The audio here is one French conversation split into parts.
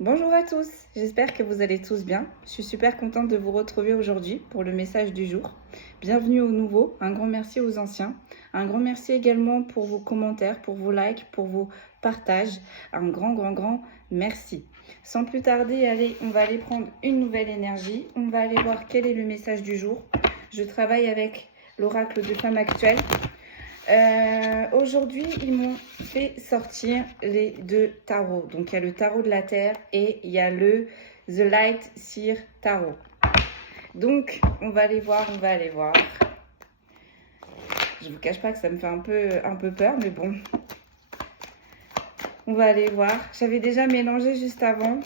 Bonjour à tous, j'espère que vous allez tous bien. Je suis super contente de vous retrouver aujourd'hui pour le message du jour. Bienvenue aux nouveaux, un grand merci aux anciens. Un grand merci également pour vos commentaires, pour vos likes, pour vos partages. Un grand merci. Sans plus tarder, allez, on va aller prendre une nouvelle énergie. On va aller voir quel est le message du jour. Je travaille avec l'oracle de femme actuelle. Aujourd'hui, ils m'ont fait sortir les deux tarots. Donc, il y a le tarot de la Terre et il y a le The Light Seer Tarot. Donc, on va aller voir. Je ne vous cache pas que ça me fait un peu peur, mais bon. On va aller voir. J'avais déjà mélangé juste avant.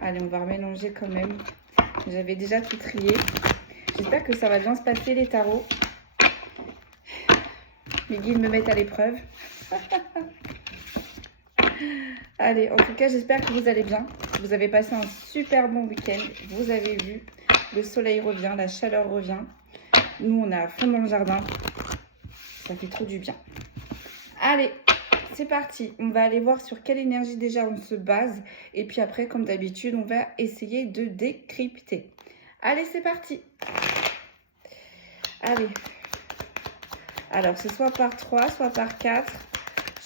Allez, on va remélanger quand même. J'avais déjà tout trié. J'espère que ça va bien se passer, les tarots. Les guides me mettent à l'épreuve. Allez, en tout cas, j'espère que vous allez bien. Vous avez passé un super bon week-end. Vous avez vu, le soleil revient, la chaleur revient. Nous, on est à fond dans le jardin. Ça fait trop du bien. Allez, c'est parti. On va aller voir sur quelle énergie déjà on se base. Et puis après, comme d'habitude, on va essayer de décrypter. Allez, c'est parti. Allez. Alors, c'est soit par 3, soit par 4.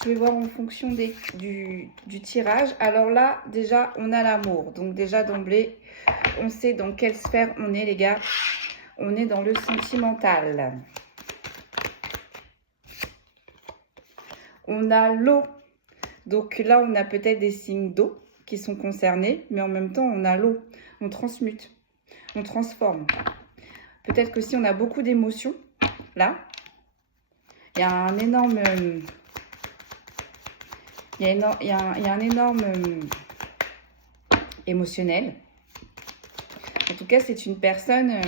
Je vais voir en fonction du tirage. Alors là, déjà, on a l'amour. Donc déjà, d'emblée, on sait dans quelle sphère on est, les gars. On est dans le sentimental. On a l'eau. Donc là, on a peut-être des signes d'eau qui sont concernés. Mais en même temps, on a l'eau. On transmute. On transforme. Peut-être que si on a beaucoup d'émotions, là, il y a un énorme... Il y a un énorme émotionnel. En tout cas, c'est une personne...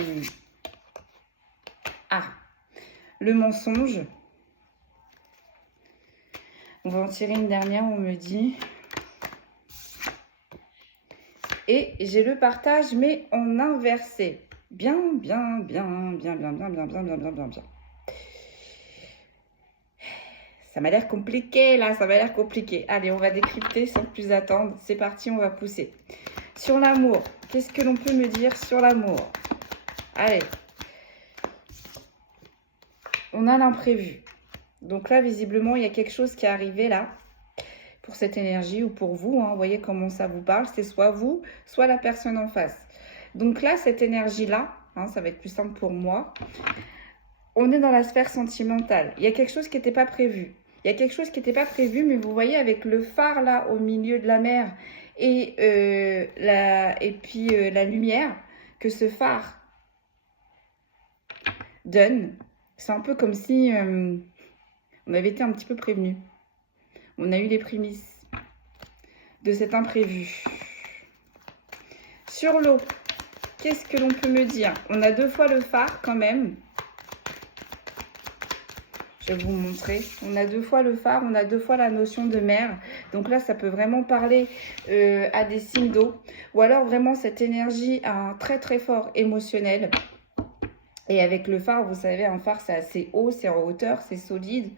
le mensonge. On va en tirer une dernière, on me dit. Et j'ai le partage, mais en inversé. Bien. Ça m'a l'air compliqué, là, ça m'a l'air compliqué. Allez, on va décrypter sans plus attendre. C'est parti, on va pousser. Sur l'amour, qu'est-ce que l'on peut me dire sur l'amour? Allez. On a l'imprévu. Donc là, visiblement, il y a quelque chose qui est arrivé là, pour cette énergie ou pour vous. Vous voyez comment ça vous parle. C'est soit vous, soit la personne en face. Donc là, cette énergie-là, ça va être plus simple pour moi. On est dans la sphère sentimentale. Il y a quelque chose qui n'était pas prévu. Il y a quelque chose qui n'était pas prévu, mais vous voyez avec le phare là au milieu de la mer et la lumière que ce phare donne. C'est un peu comme si on avait été un petit peu prévenu. On a eu les prémices de cet imprévu. Sur l'eau, qu'est-ce que l'on peut me dire? On a 2 fois le phare quand même. Je vais vous montrer. On a 2 fois le phare, on a 2 fois la notion de mer. Donc là, ça peut vraiment parler à des signes d'eau. Ou alors vraiment cette énergie a un très fort émotionnel. Et avec le phare, vous savez, un phare, c'est assez haut, c'est en hauteur, c'est solide.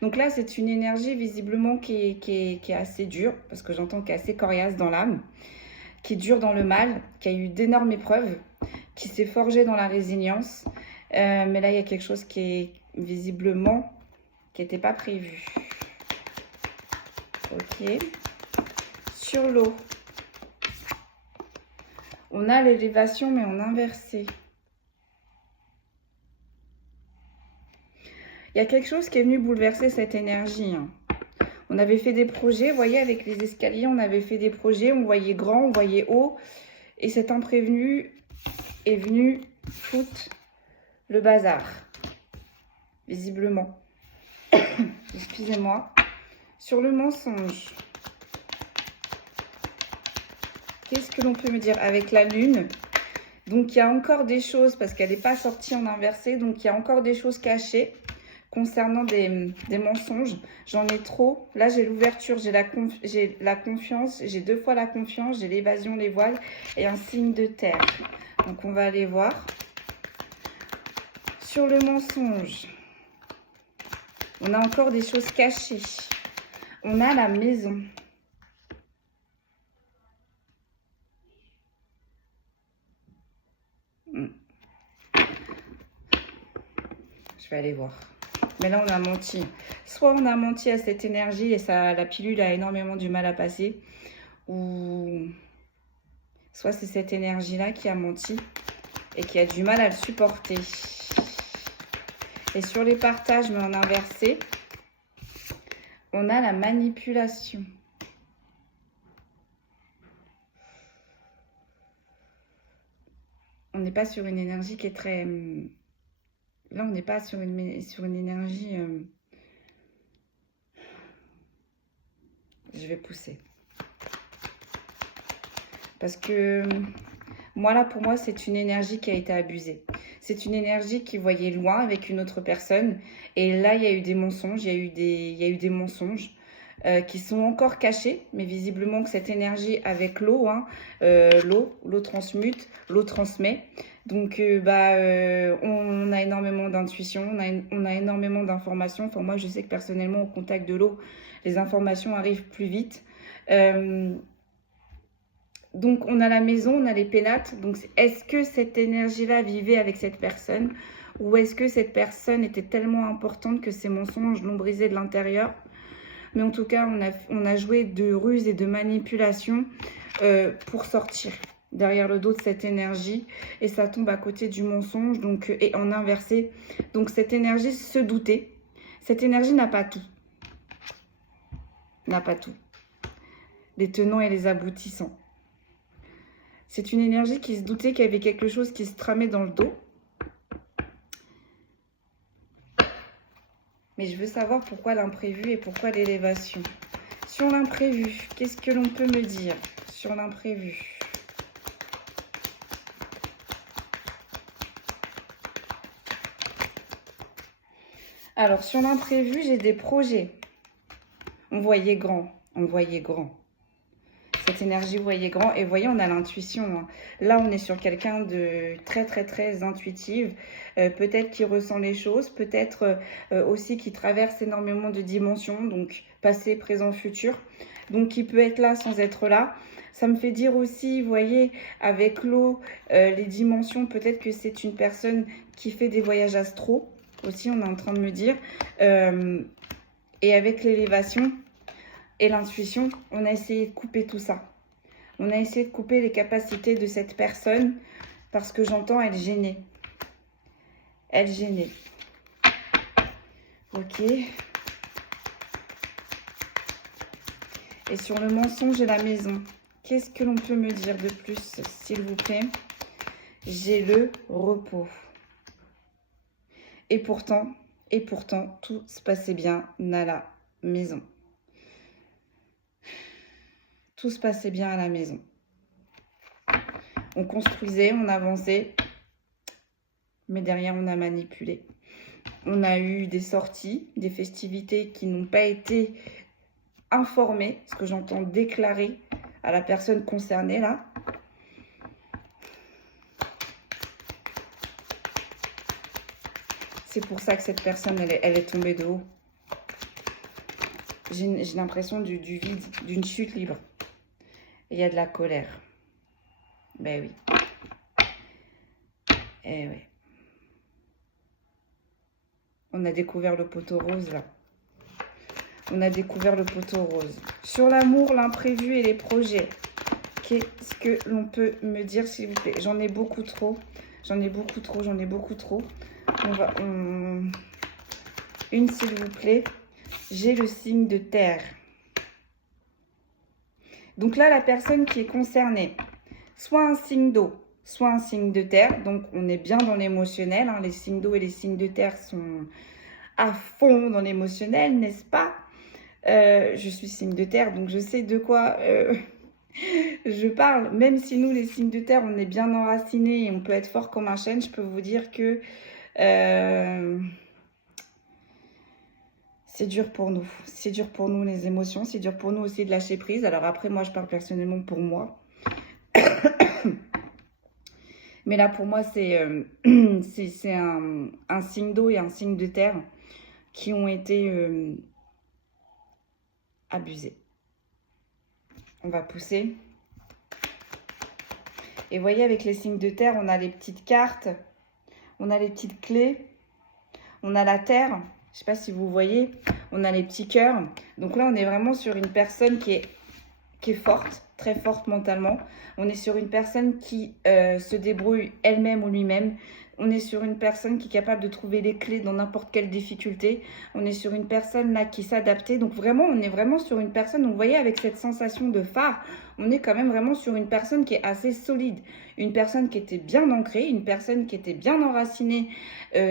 Donc là, c'est une énergie visiblement qui est assez dure, parce que j'entends qu'elle est assez coriace dans l'âme, qui est dure dans le mal, qui a eu d'énormes épreuves, qui s'est forgée dans la résilience. Mais là, il y a quelque chose qui est visiblement qui n'était pas prévu. Ok. Sur l'eau, on a l'élévation, mais en inversé. Il y a quelque chose qui est venu bouleverser cette énergie. On avait fait des projets, vous voyez, avec les escaliers, on avait fait des projets, on voyait grand, on voyait haut. Et cet imprévenu est venu foutre le bazar, visiblement. Excusez-moi. Sur le mensonge, qu'est-ce que l'on peut me dire avec la lune? Donc, il y a encore des choses, parce qu'elle n'est pas sortie en inversé, donc il y a encore des choses cachées concernant des mensonges. J'en ai trop. Là, j'ai l'ouverture, j'ai la confiance, j'ai 2 fois la confiance, j'ai l'évasion, les voiles et un signe de terre. Donc, on va aller voir. Sur le mensonge, on a encore des choses cachées. On a la maison. vais aller voir. Mais là, on a menti. Soit on a menti à cette énergie et ça, la pilule a énormément du mal à passer. Ou soit c'est cette énergie-là qui a menti et qui a du mal à le supporter. Et sur les partages, mais en inversé, on a la manipulation. On n'est pas sur une énergie qui est très... Là, on n'est pas sur une énergie... Je vais pousser. Parce que moi, là, pour moi, c'est une énergie qui a été abusée. C'est une énergie qui voyait loin avec une autre personne. Et là, il y a eu des mensonges. Il y a eu des mensonges qui sont encore cachés. Mais visiblement que cette énergie avec l'eau, hein, l'eau transmute, l'eau transmet. Donc, on a énormément d'intuition, on a énormément d'informations. Enfin, moi, je sais que personnellement, au contact de l'eau, les informations arrivent plus vite. Donc, on a la maison, on a les pénates. Donc, est-ce que cette énergie-là vivait avec cette personne? Ou est-ce que cette personne était tellement importante que ces mensonges l'ont brisée de l'intérieur? Mais en tout cas, on a joué de ruse et de manipulation pour sortir derrière le dos de cette énergie. Et ça tombe à côté du mensonge et en inversé. Donc, cette énergie se doutait. Cette énergie n'a pas tout. N'a pas tout. Les tenants et les aboutissants. C'est une énergie qui se doutait qu'il y avait quelque chose qui se tramait dans le dos. Mais je veux savoir pourquoi l'imprévu et pourquoi l'élévation. Sur l'imprévu, qu'est-ce que l'on peut me dire sur l'imprévu? Alors, sur l'imprévu, j'ai des projets. On voyait grand, on voyait grand. Cette énergie, vous voyez grand. Et vous voyez, on a l'intuition. Hein. Là, on est sur quelqu'un de très, très, très intuitive. Peut-être qui ressent les choses. Peut-être aussi qui traverse énormément de dimensions. Donc, passé, présent, futur. Donc, qui peut être là sans être là. Ça me fait dire aussi, vous voyez, avec l'eau, les dimensions, peut-être que c'est une personne qui fait des voyages astraux. Aussi, on est en train de me dire. Et avec l'élévation... Et l'intuition, on a essayé de couper tout ça. On a essayé de couper les capacités de cette personne parce que j'entends elle gênait. Elle gênait. Ok. Et sur le mensonge et la maison, qu'est-ce que l'on peut me dire de plus, s'il vous plaît? J'ai le repos. Et pourtant, tout se passait bien à la maison. Tout se passait bien à la maison. On construisait, on avançait, mais derrière, on a manipulé. On a eu des sorties, des festivités qui n'ont pas été informées, ce que j'entends déclarer à la personne concernée, là. C'est pour ça que cette personne, elle est tombée de haut. J'ai l'impression du vide, d'une chute libre. Il y a de la colère. Ben oui. Eh oui. On a découvert le poteau rose, là. On a découvert le poteau rose. Sur l'amour, l'imprévu et les projets. Qu'est-ce que l'on peut me dire, s'il vous plaît? J'en ai beaucoup trop. J'en ai beaucoup trop. Une, s'il vous plaît. J'ai le signe de terre. Donc là, la personne qui est concernée, soit un signe d'eau, soit un signe de terre. Donc, on est bien dans l'émotionnel. Hein. Les signes d'eau et les signes de terre sont à fond dans l'émotionnel, n'est-ce pas? Je suis signe de terre, donc je sais de quoi je parle. Même si nous, les signes de terre, on est bien enracinés et on peut être fort comme un chêne, je peux vous dire que c'est dur pour nous. C'est dur pour nous, les émotions. C'est dur pour nous aussi de lâcher prise. Alors après, moi, je parle personnellement pour moi. Mais là, pour moi, c'est un signe d'eau et un signe de terre qui ont été abusés. On va pousser. Et vous voyez, avec les signes de terre, on a les petites cartes, on a les petites clés, On a la terre, je ne sais pas si vous voyez, on a les petits cœurs. Donc là, on est vraiment sur une personne qui est forte, très forte mentalement. On est sur une personne qui se débrouille elle-même ou lui-même. On est sur une personne qui est capable de trouver les clés dans n'importe quelle difficulté. On est sur une personne là qui s'adapte. Donc vraiment, on est vraiment sur une personne, vous voyez, avec cette sensation de phare, on est quand même vraiment sur une personne qui est assez solide. Une personne qui était bien ancrée, une personne qui était bien enracinée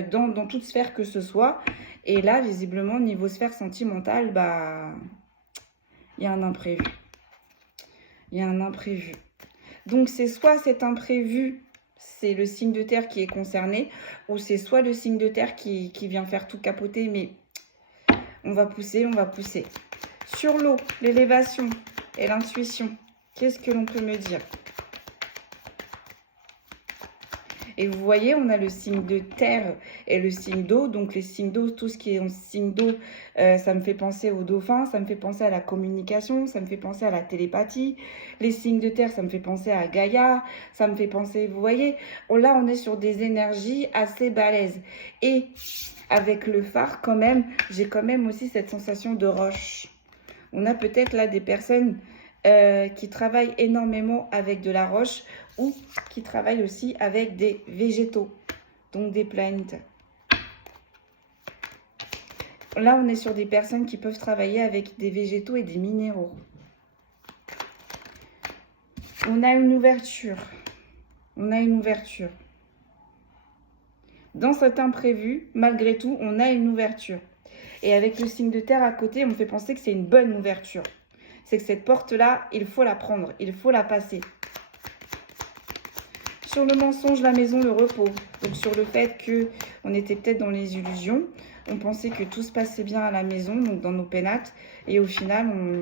dans toute sphère que ce soit. Et là, visiblement, niveau sphère sentimentale, bah, il y a un imprévu. Il y a un imprévu. Donc, c'est soit cet imprévu, c'est le signe de terre qui est concerné, ou c'est soit le signe de terre qui vient faire tout capoter, mais on va pousser, on va pousser. Sur l'eau, l'élévation et l'intuition, qu'est-ce que l'on peut me dire? Et vous voyez, on a le signe de terre et le signe d'eau. Donc, les signes d'eau, tout ce qui est en signe d'eau, ça me fait penser au dauphin, ça me fait penser à la communication, ça me fait penser à la télépathie. Les signes de terre, ça me fait penser à Gaïa, ça me fait penser, vous voyez, là, on est sur des énergies assez balèzes. Et avec le phare, quand même, j'ai quand même aussi cette sensation de roche. On a peut-être là des personnes qui travaillent énormément avec de la roche ou qui travaillent aussi avec des végétaux, donc des plantes. Là, on est sur des personnes qui peuvent travailler avec des végétaux et des minéraux. On a une ouverture. On a une ouverture. Dans cet imprévu, malgré tout, on a une ouverture. Et avec le signe de terre à côté, on me fait penser que c'est une bonne ouverture. C'est que cette porte-là, il faut la prendre, il faut la passer. Sur le mensonge, la maison, le repos. Donc sur le fait qu'on était peut-être dans les illusions. On pensait que tout se passait bien à la maison, donc dans nos pénates. Et au final,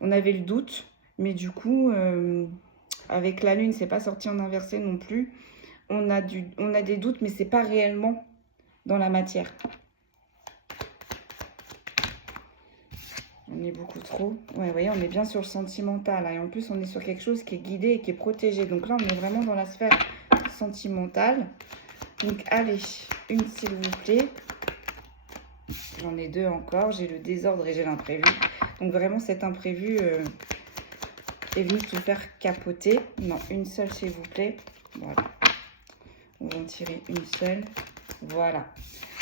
on avait le doute. Mais du coup, avec la lune, c'est pas sorti en inversé non plus. On a des doutes, mais c'est pas réellement dans la matière. On est beaucoup trop. Ouais, vous voyez, on est bien sur le sentimental. Hein, et en plus, on est sur quelque chose qui est guidé et qui est protégé. Donc là, on est vraiment dans la sphère sentimentale. Donc, allez, une s'il vous plaît. J'en ai deux encore. J'ai le désordre et j'ai l'imprévu. Donc, vraiment, cet imprévu est venu tout faire capoter. Non, une seule, s'il vous plaît. Voilà. On va en tirer une seule. Voilà.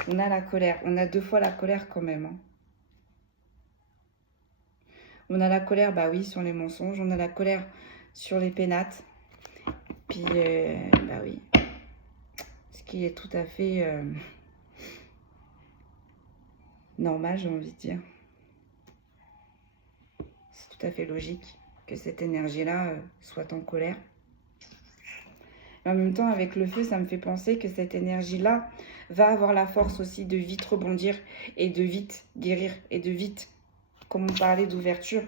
On a la colère. On a deux fois la colère quand même. Hein. On a la colère, bah oui, sur les mensonges. On a la colère sur les pénates. Puis, bah oui. Ce qui est tout à fait normal, j'ai envie de dire. C'est tout à fait logique que cette énergie-là soit en colère. Et en même temps, avec le feu, ça me fait penser que cette énergie-là va avoir la force aussi de vite rebondir et de vite guérir et de vite, comme on parlait d'ouverture,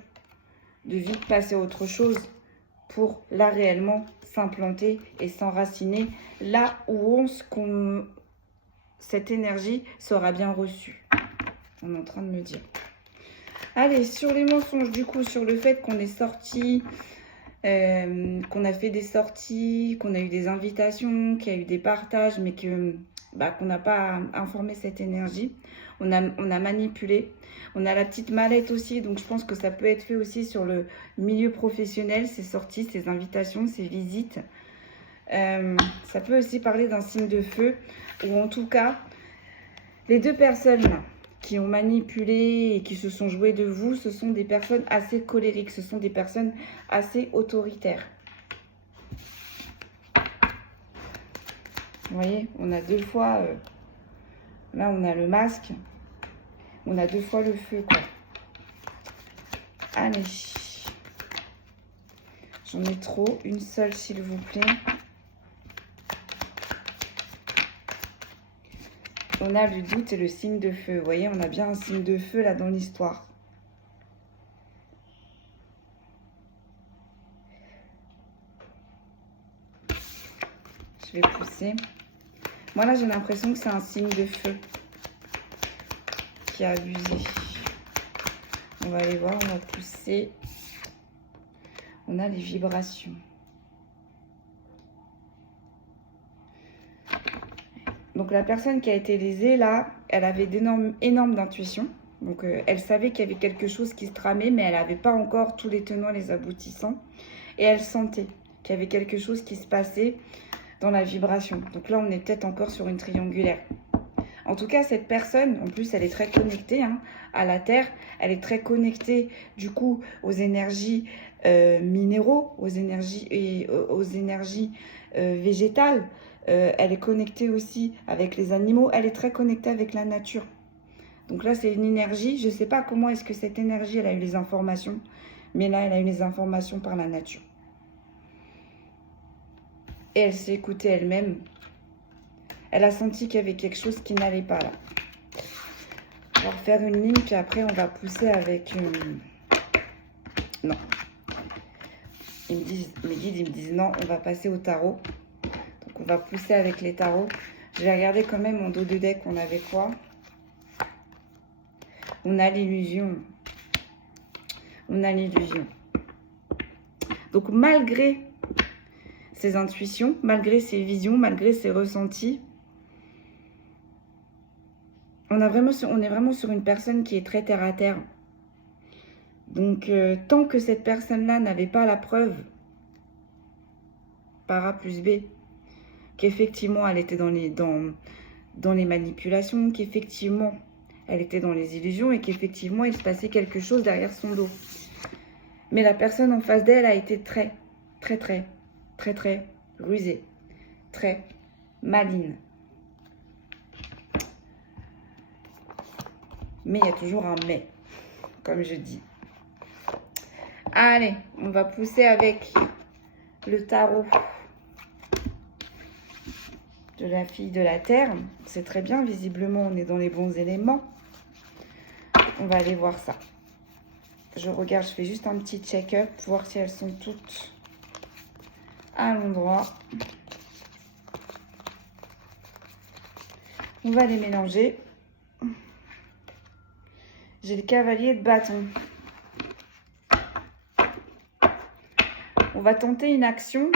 de vite passer à autre chose pour là réellement s'implanter et s'enraciner là où cette énergie sera bien reçue. On est en train de me dire. Allez, sur les mensonges, du coup, sur le fait qu'on est sorti, qu'on a fait des sorties, qu'on a eu des invitations, qu'il y a eu des partages, mais qu'on n'a pas informé cette énergie. On a manipulé. On a la petite mallette aussi, donc je pense que ça peut être fait aussi sur le milieu professionnel, ces sorties, ces invitations, ces visites. Ça peut aussi parler d'un signe de feu, ou en tout cas, les deux personnes qui ont manipulé et qui se sont jouées de vous, ce sont des personnes assez colériques, ce sont des personnes assez autoritaires. Vous voyez, on a deux fois, là on a le masque, on a deux fois le feu, quoi. Allez, j'en ai trop, une seule s'il vous plaît. On a le doute et le signe de feu. Vous voyez, on a bien un signe de feu là dans l'histoire. Je vais pousser. Moi là, j'ai l'impression que c'est un signe de feu qui a abusé. On va aller voir, on va pousser. On a les vibrations. Donc la personne qui a été lésée, là, elle avait énormes d'intuition. Donc elle savait qu'il y avait quelque chose qui se tramait, mais elle n'avait pas encore tous les tenants, les aboutissants. Et elle sentait qu'il y avait quelque chose qui se passait dans la vibration. Donc là, on est peut-être encore sur une triangulaire. En tout cas, cette personne, en plus, elle est très connectée à la Terre. Elle est très connectée, du coup, aux énergies minéraux, aux énergies végétales. Elle est connectée aussi avec les animaux. Elle est très connectée avec la nature. Donc là, c'est une énergie. Je ne sais pas comment est-ce que cette énergie, elle a eu les informations. Mais là, elle a eu les informations par la nature. Et elle s'est écoutée elle-même. Elle a senti qu'il y avait quelque chose qui n'allait pas là. On va refaire une ligne, puis après, on va pousser avec une... Non. Mes guides, ils me disent non, on va passer au tarot. Donc, on va pousser avec les tarots. Je vais regarder quand même en dos de deck, on avait quoi? On a l'illusion. On a l'illusion. Donc, malgré ses intuitions, malgré ses visions, malgré ses ressentis, on est vraiment sur une personne qui est très terre à terre. Donc, tant que cette personne-là n'avait pas la preuve, par A plus B, qu'effectivement, elle était dans les manipulations, qu'effectivement, elle était dans les illusions et qu'effectivement, il se passait quelque chose derrière son dos. Mais la personne en face d'elle a été très rusée, très maligne. Mais il y a toujours un mais, comme je dis. Allez, on va pousser avec le tarot de la fille de la Terre. C'est très bien, visiblement, on est dans les bons éléments. On va aller voir ça. Je regarde, je fais juste un petit check-up pour voir si elles sont toutes à l'endroit. On va les mélanger. J'ai le cavalier de bâton. On va tenter une action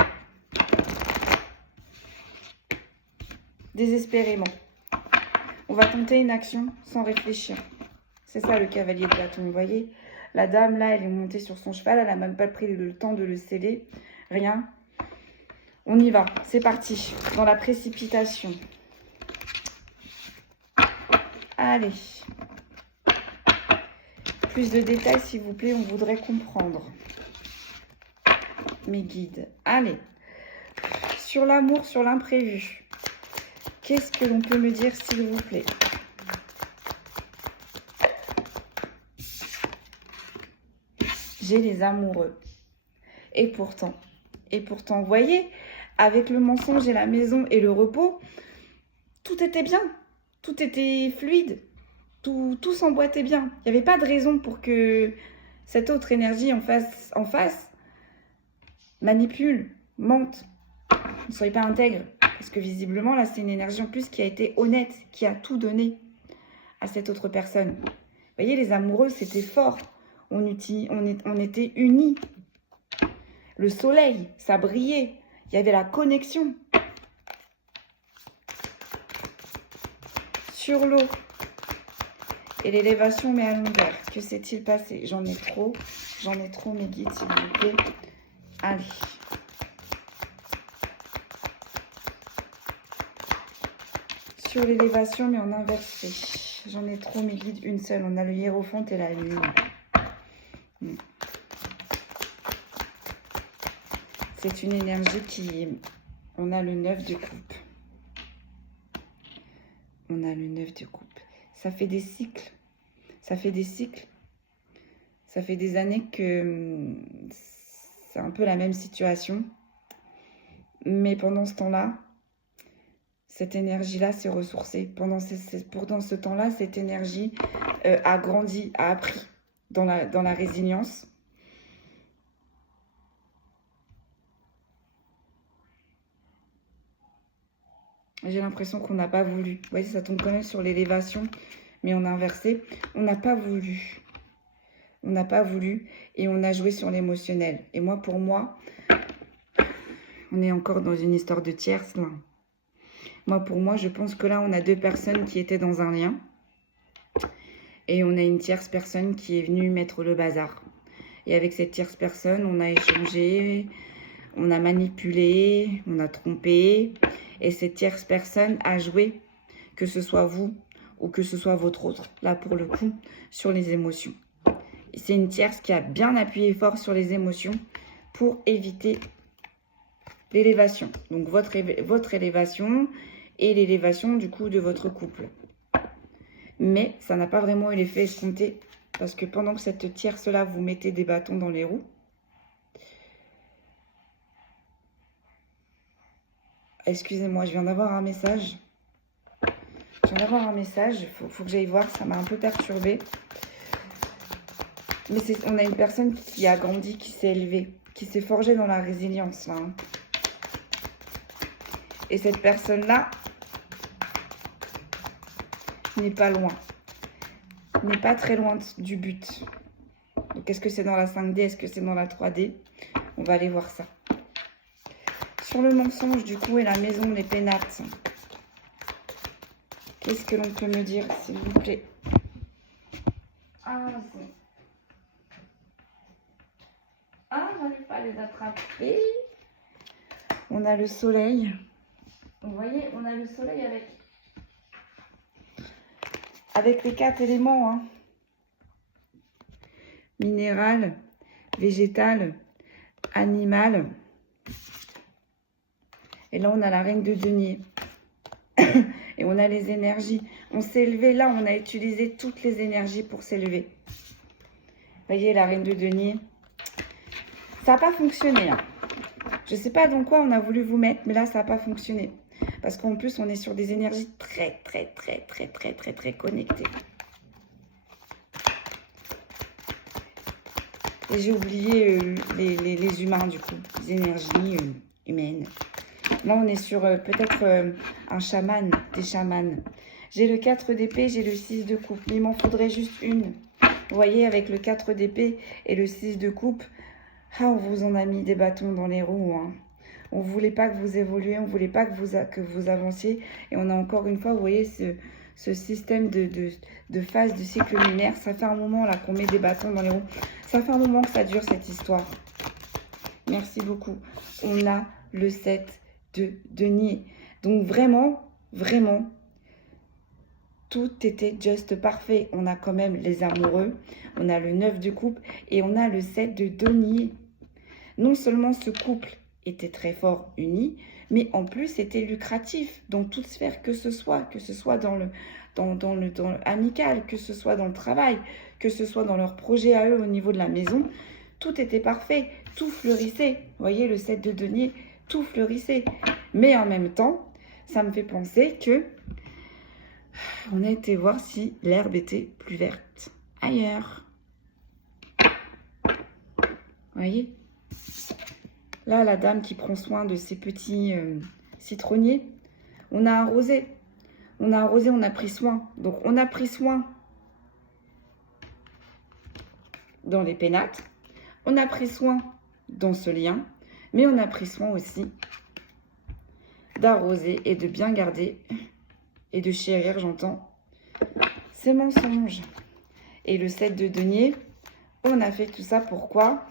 désespérément. On va tenter une action sans réfléchir. C'est ça le cavalier de bâton, vous voyez? La dame, là, elle est montée sur son cheval. Elle n'a même pas pris le temps de le sceller. Rien. On y va. C'est parti. Dans la précipitation. Allez. Plus de détails, s'il vous plaît, on voudrait comprendre. Mes guides. Allez. Sur l'amour, sur l'imprévu. Qu'est-ce que l'on peut me dire, s'il vous plaît? J'ai les amoureux. Et pourtant, vous voyez, avec le mensonge et la maison et le repos, tout était bien. Tout était fluide. Tout s'emboîtait bien. Il n'y avait pas de raison pour que cette autre énergie en face manipule, mente, ne soyez pas intègre. Parce que visiblement, là, c'est une énergie en plus qui a été honnête, qui a tout donné à cette autre personne. Vous voyez, les amoureux, c'était fort. On était unis. Le soleil, ça brillait. Il y avait la connexion. Sur l'eau. Et l'élévation, mais à longueur. Que s'est-il passé? J'en ai trop, mes guides, s'il vous plaît. Allez. Sur l'élévation, mais en inversé. J'en ai trop, mes guides, une seule. On a le hiérophant et la lune. C'est une énergie qui... On a le 9 de coupe. On a le 9 de coupe. Ça fait des cycles. Ça fait des cycles. Ça fait des années que c'est un peu la même situation. Mais pendant ce temps-là, cette énergie-là s'est ressourcée. Pendant ce temps-là, cette énergie a grandi, a appris dans la résilience. J'ai l'impression qu'on n'a pas voulu. Vous voyez, ça tombe quand même sur l'élévation, mais on a inversé. On n'a pas voulu. On n'a pas voulu et on a joué sur l'émotionnel. Et moi, pour moi, on est encore dans une histoire de tierce, là. Pour moi, je pense que là, on a deux personnes qui étaient dans un lien. Et on a une tierce personne qui est venue mettre le bazar. Et avec cette tierce personne, on a échangé, on a manipulé, on a trompé. Et cette tierce personne a joué, que ce soit vous ou que ce soit votre autre, là pour le coup, sur les émotions. C'est une tierce qui a bien appuyé fort sur les émotions pour éviter l'élévation. Donc votre élévation et l'élévation du coup de votre couple. Mais ça n'a pas vraiment eu l'effet escompté. Parce que pendant que cette tierce-là vous mettez des bâtons dans les roues, excusez-moi, je viens d'avoir un message. Il faut que j'aille voir, ça m'a un peu perturbée. Mais on a une personne qui a grandi, qui s'est élevée, qui s'est forgée dans la résilience, là. Hein. Et cette personne-là n'est pas loin. N'est pas très loin du but. Donc, est-ce que c'est dans la 5D? Est-ce que c'est dans la 3D? On va aller voir ça. Sur le mensonge, du coup, et la maison, les pénates. Qu'est-ce que l'on peut me dire, s'il vous plaît? Ah, c'est... Ah, j'arrive pas à les attraper. On a le soleil. Vous voyez, on a le soleil avec les 4 éléments. Hein. Minéral, végétal, animal. Et là, on a la reine de denier. Et on a les énergies. On s'est élevé là, on a utilisé toutes les énergies pour s'élever. Vous voyez, la reine de denier. Ça n'a pas fonctionné. Hein. Je ne sais pas dans quoi on a voulu vous mettre, mais là, ça n'a pas fonctionné. Parce qu'en plus, on est sur des énergies très connectées. Et j'ai oublié les humains, du coup. Les énergies humaines. Là, on est sur peut-être un chaman, des chamans. J'ai le 4 d'épée, j'ai le 6 de coupe. Mais il m'en faudrait juste une. Vous voyez, avec le 4 d'épée et le 6 de coupe, on vous en a mis des bâtons dans les roues. Hein. On ne voulait pas que vous évoluiez, on ne voulait pas que vous avanciez. Et on a encore une fois, vous voyez, ce système de phase du cycle lunaire. Ça fait un moment là qu'on met des bâtons dans les roues. Ça fait un moment que ça dure cette histoire. Merci beaucoup. On a le 7 de denier. Donc vraiment, tout était juste parfait. On a quand même les amoureux, on a le 9 de coupe et on a le 7 de denier. Non seulement ce couple était très fort uni, mais en plus c'était lucratif dans toute sphère que ce soit dans le amical, que ce soit dans le travail, que ce soit dans leur projet à eux au niveau de la maison. Tout était parfait, tout fleurissait. Vous voyez, le 7 de denier, tout fleurissait. Mais en même temps, ça me fait penser que on a été voir si l'herbe était plus verte ailleurs. Vous voyez? Là, la dame qui prend soin de ses petits citronniers, on a arrosé. On a pris soin. Donc, on a pris soin dans les pénates. On a pris soin dans ce lien. Mais on a pris soin aussi d'arroser et de bien garder et de chérir, j'entends, ces mensonges. Et le 7 de denier, on a fait tout ça pourquoi?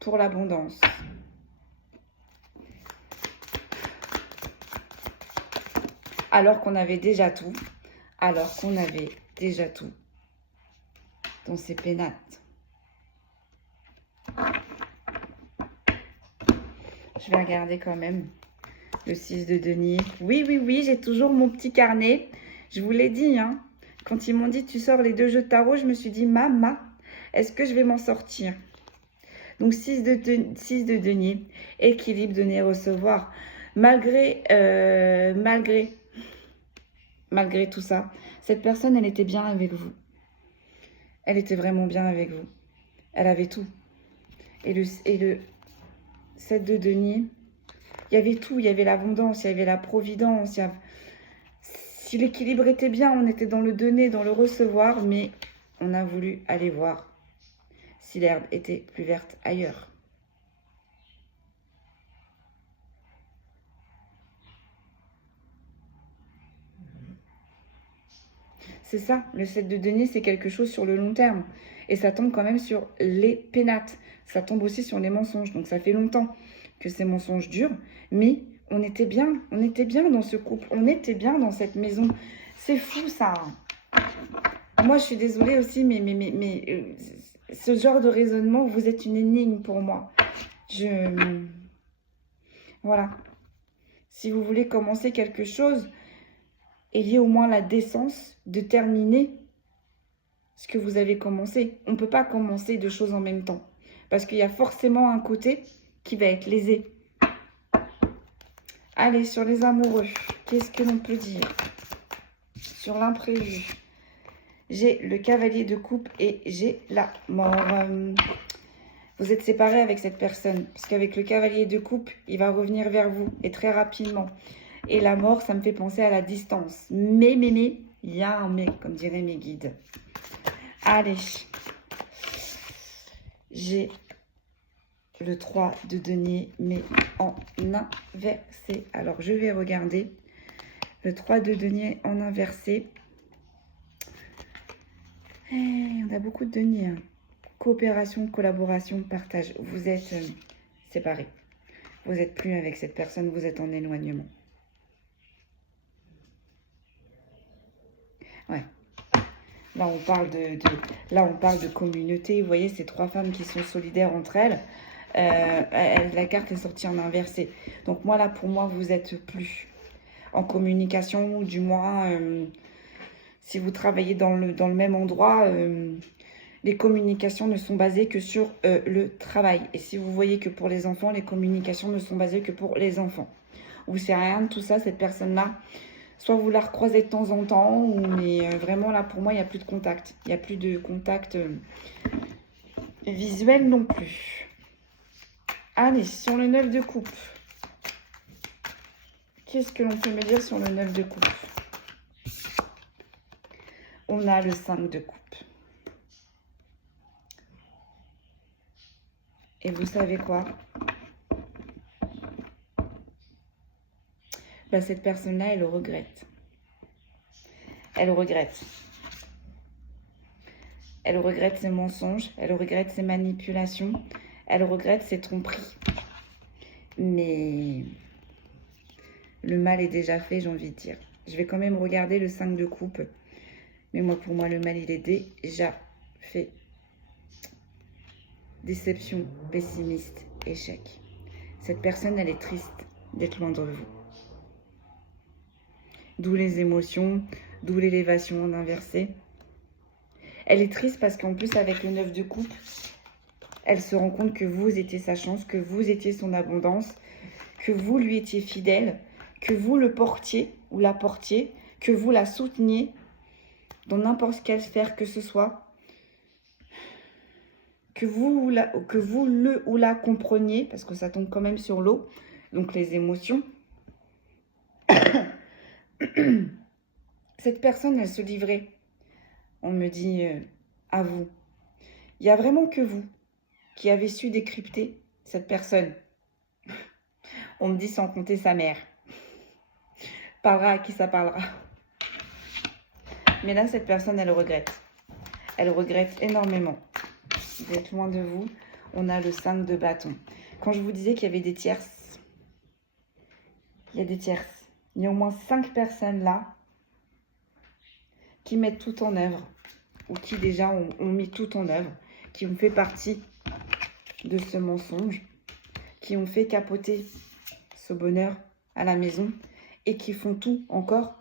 Pour l'abondance. Alors qu'on avait déjà tout. Dans ces pénates. Je vais regarder quand même. Le 6 de denier. Oui, j'ai toujours mon petit carnet. Je vous l'ai dit, hein. Quand ils m'ont dit, tu sors les 2 jeux de tarot, je me suis dit, maman, est-ce que je vais m'en sortir? Donc, 6 de denier. Équilibre, donner, recevoir. Malgré tout ça, cette personne, elle était bien avec vous. Elle était vraiment bien avec vous. Elle avait tout. Et le 7 de denier... Il y avait tout, il y avait l'abondance, il y avait la providence. Si l'équilibre était bien, on était dans le donner, dans le recevoir, mais on a voulu aller voir si l'herbe était plus verte ailleurs. C'est ça, le 7 de denier, c'est quelque chose sur le long terme. Et ça tombe quand même sur les pénates. Ça tombe aussi sur les mensonges. Donc ça fait longtemps que ces mensonges durent. Mais on était bien dans ce couple. On était bien dans cette maison. C'est fou ça. Moi, je suis désolée aussi, mais ce genre de raisonnement, vous êtes une énigme pour moi. Voilà. Si vous voulez commencer quelque chose, ayez au moins la décence de terminer ce que vous avez commencé. On ne peut pas commencer deux choses en même temps. Parce qu'il y a forcément un côté qui va être lésé. Allez, sur les amoureux, qu'est-ce que l'on peut dire? Sur l'imprévu, j'ai le cavalier de coupe et j'ai la mort. Vous êtes séparés avec cette personne. Parce qu'avec le cavalier de coupe, il va revenir vers vous. Et très rapidement. Et la mort, ça me fait penser à la distance. Mais, il y a un mais, comme diraient mes guides. Allez. J'ai le 3 de denier, mais en inversé. Alors, je vais regarder. Le 3 de denier en inversé. On a beaucoup de deniers. Hein. Coopération, collaboration, partage. Vous êtes séparés. Vous n'êtes plus avec cette personne, vous êtes en éloignement. Ouais. Là, on parle de communauté. Vous voyez, ces trois femmes qui sont solidaires entre elles. La carte est sortie en inversé. Donc, moi, là, pour moi, vous n'êtes plus en communication. Ou du moins, si vous travaillez dans le même endroit, les communications ne sont basées que sur le travail. Et si vous voyez que pour les enfants, les communications ne sont basées que pour les enfants. Ou c'est rien de tout ça, cette personne-là. Soit vous la recroisez de temps en temps, mais vraiment là, pour moi, il n'y a plus de contact. Il n'y a plus de contact visuel non plus. Allez, sur le 9 de coupe. Qu'est-ce que l'on peut me dire sur le 9 de coupe? On a le 5 de coupe. Et vous savez quoi? Ben, cette personne-là, elle le regrette. Elle regrette. Elle regrette ses mensonges. Elle regrette ses manipulations. Elle regrette ses tromperies. Mais le mal est déjà fait, j'ai envie de dire. Je vais quand même regarder le 5 de coupe. Mais moi, pour moi, le mal, il est déjà fait. Déception, pessimiste, échec. Cette personne, elle est triste d'être loin de vous. D'où les émotions, d'où l'élévation en inversé. Elle est triste parce qu'en plus, avec le 9 de coupe, elle se rend compte que vous étiez sa chance, que vous étiez son abondance, que vous lui étiez fidèle, que vous le portiez ou la portiez, que vous la souteniez dans n'importe quelle sphère que ce soit. Que vous le ou la compreniez, parce que ça tombe quand même sur l'eau, donc les émotions. Cette personne, elle se livrait, on me dit, à vous. Il n'y a vraiment que vous qui avez su décrypter cette personne. On me dit sans compter sa mère. Parlera à qui ça parlera. Mais là, cette personne, elle regrette. Elle regrette énormément d'être loin de vous. On a le 5 de bâton. Quand je vous disais qu'il y avait des tierces, il y a des tierces. Il y a au moins 5 personnes là qui mettent tout en œuvre ou qui déjà ont mis tout en œuvre, qui ont fait partie de ce mensonge, qui ont fait capoter ce bonheur à la maison et qui font tout encore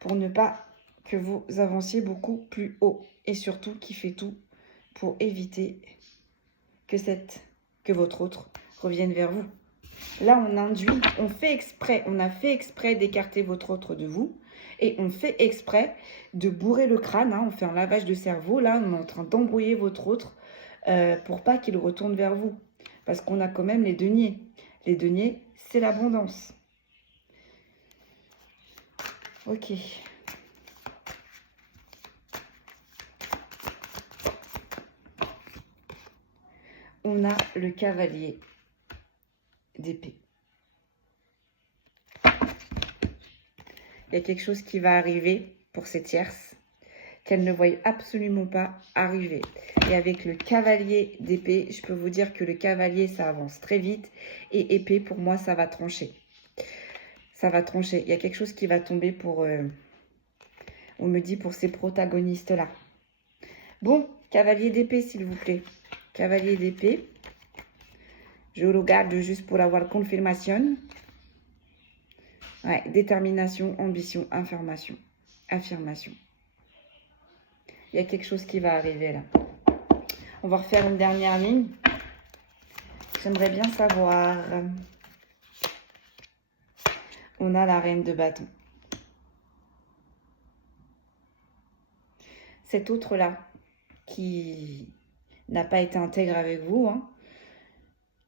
pour ne pas que vous avanciez beaucoup plus haut et surtout qui fait tout pour éviter que votre autre revienne vers vous. Là, on induit, on a fait exprès d'écarter votre autre de vous et on fait exprès de bourrer le crâne. Hein, on fait un lavage de cerveau. Là, on est en train d'embrouiller votre autre pour pas qu'il retourne vers vous. Parce qu'on a quand même les deniers. Les deniers, c'est l'abondance. Ok. On a le cavalier d'épée. Il y a quelque chose qui va arriver pour ces tierces. qu'elle ne voit absolument pas arriver. Et avec le cavalier d'épée, je peux vous dire que le cavalier, ça avance très vite. Et épée, pour moi, ça va trancher. Ça va trancher. Il y a quelque chose qui va tomber pour... on me dit pour ces protagonistes-là. Bon, cavalier d'épée, s'il vous plaît. Cavalier d'épée. Je le garde juste pour avoir confirmation. Ouais, détermination, ambition, affirmation. Affirmation. Il y a quelque chose qui va arriver là. On va refaire une dernière ligne. J'aimerais bien savoir. On a la reine de bâton. Cet autre-là, qui n'a pas été intègre avec vous, hein,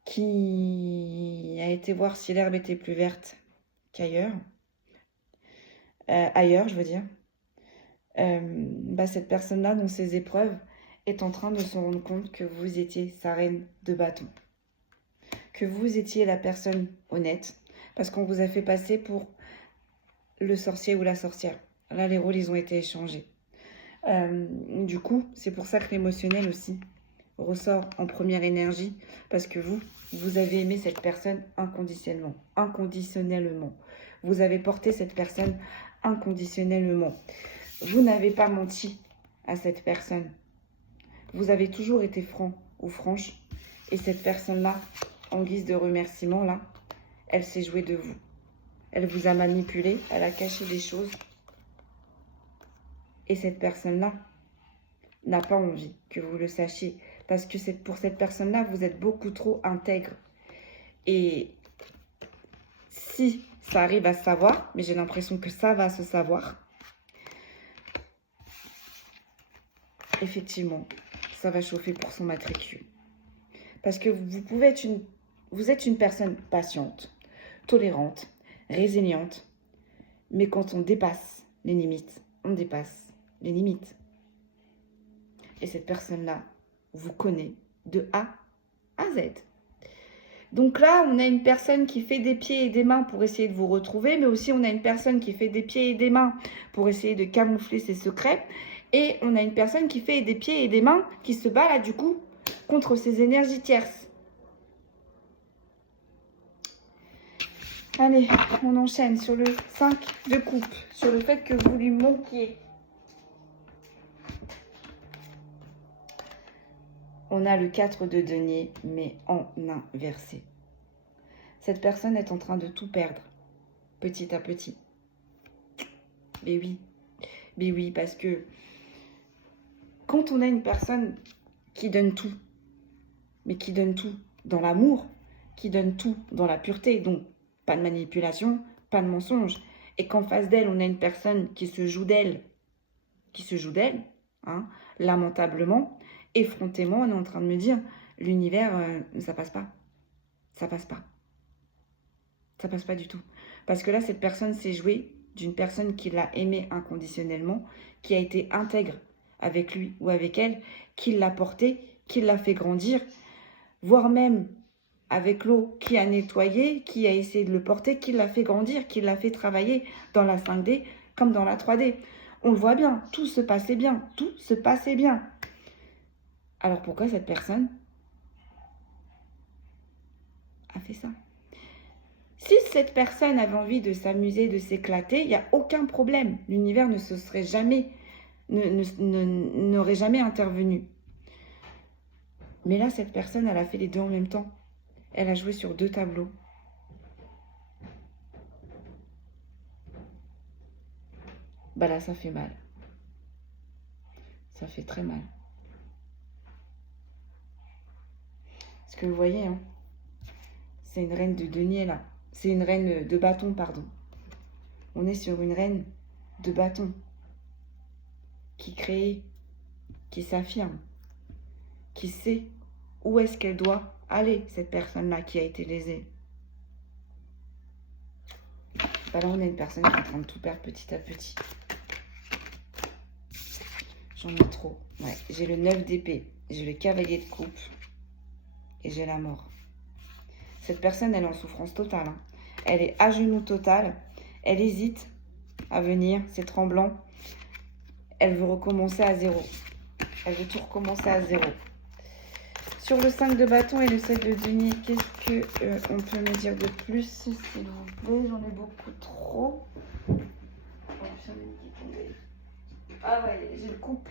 qui a été voir si l'herbe était plus verte qu'ailleurs. Ailleurs, je veux dire. Cette personne-là, dans ses épreuves, est en train de se rendre compte que vous étiez sa reine de bâton. Que vous étiez la personne honnête. Parce qu'on vous a fait passer pour le sorcier ou la sorcière. Là, les rôles, ils ont été échangés. Du coup, c'est pour ça que l'émotionnel aussi ressort en première énergie. Parce que vous avez aimé cette personne inconditionnellement. Inconditionnellement. Vous avez porté cette personne inconditionnellement. Vous n'avez pas menti à cette personne. Vous avez toujours été franc ou franche. Et cette personne-là, en guise de remerciement, là, elle s'est jouée de vous. Elle vous a manipulé, elle a caché des choses. Et cette personne-là n'a pas envie que vous le sachiez. Parce que pour cette personne-là, vous êtes beaucoup trop intègre. Et si ça arrive à se savoir, mais j'ai l'impression que ça va se savoir, effectivement, ça va chauffer pour son matricule. Parce que vous êtes une personne patiente, tolérante, résiliente, mais quand on dépasse les limites, on dépasse les limites. Et cette personne-là vous connaît de A à Z. Donc là, on a une personne qui fait des pieds et des mains pour essayer de vous retrouver, mais aussi on a une personne qui fait des pieds et des mains pour essayer de camoufler ses secrets. Et on a une personne qui fait des pieds et des mains qui se bat là du coup contre ses énergies tierces. Allez, on enchaîne sur le 5 de coupe, sur le fait que vous lui manquiez. On a le 4 de denier, mais en inversé. Cette personne est en train de tout perdre, petit à petit. Mais oui, parce que quand on a une personne qui donne tout, mais qui donne tout dans l'amour, qui donne tout dans la pureté, donc pas de manipulation, pas de mensonge, et qu'en face d'elle, on a une personne qui se joue d'elle, hein, lamentablement, effrontément, on est en train de me dire, l'univers, ça passe pas. Ça passe pas. Ça passe pas du tout. Parce que là, cette personne s'est jouée d'une personne qui l'a aimé inconditionnellement, qui a été intègre avec lui ou avec elle, qui l'a porté, qui l'a fait grandir, voire même avec l'eau qui a nettoyé, qui a essayé de le porter, qui l'a fait grandir, qui l'a fait travailler dans la 5D comme dans la 3D. On le voit bien, tout se passait bien, tout se passait bien. Alors pourquoi cette personne a fait ça? Si cette personne avait envie de s'amuser, de s'éclater, il n'y a aucun problème. L'univers ne se serait jamais, n'aurait jamais intervenu. Mais là, cette personne, elle a fait les deux en même temps. Elle a joué sur deux tableaux. Bah là, ça fait mal. Ça fait très mal. Parce que vous voyez, hein, c'est une reine de denier là. C'est une reine de bâton, pardon. On est sur une reine de bâton qui crée, qui s'affirme, qui sait où est-ce qu'elle doit aller, cette personne-là qui a été lésée. Bah là, on a une personne qui est en train de tout perdre petit à petit. J'en ai trop. Ouais, j'ai le 9 d'épée, j'ai le cavalier de coupe et j'ai la mort. Cette personne, elle est en souffrance totale. Hein. Elle est à genoux total. Elle hésite à venir, c'est tremblant. Elle veut recommencer à zéro. Elle veut tout recommencer à zéro. Sur le 5 de bâton et le 7 de denier, qu'est-ce que on peut me dire de plus, s'il vous plaît? J'en ai beaucoup trop. Oh, j'en ai qui est tombé. Ah ouais, j'ai le couple.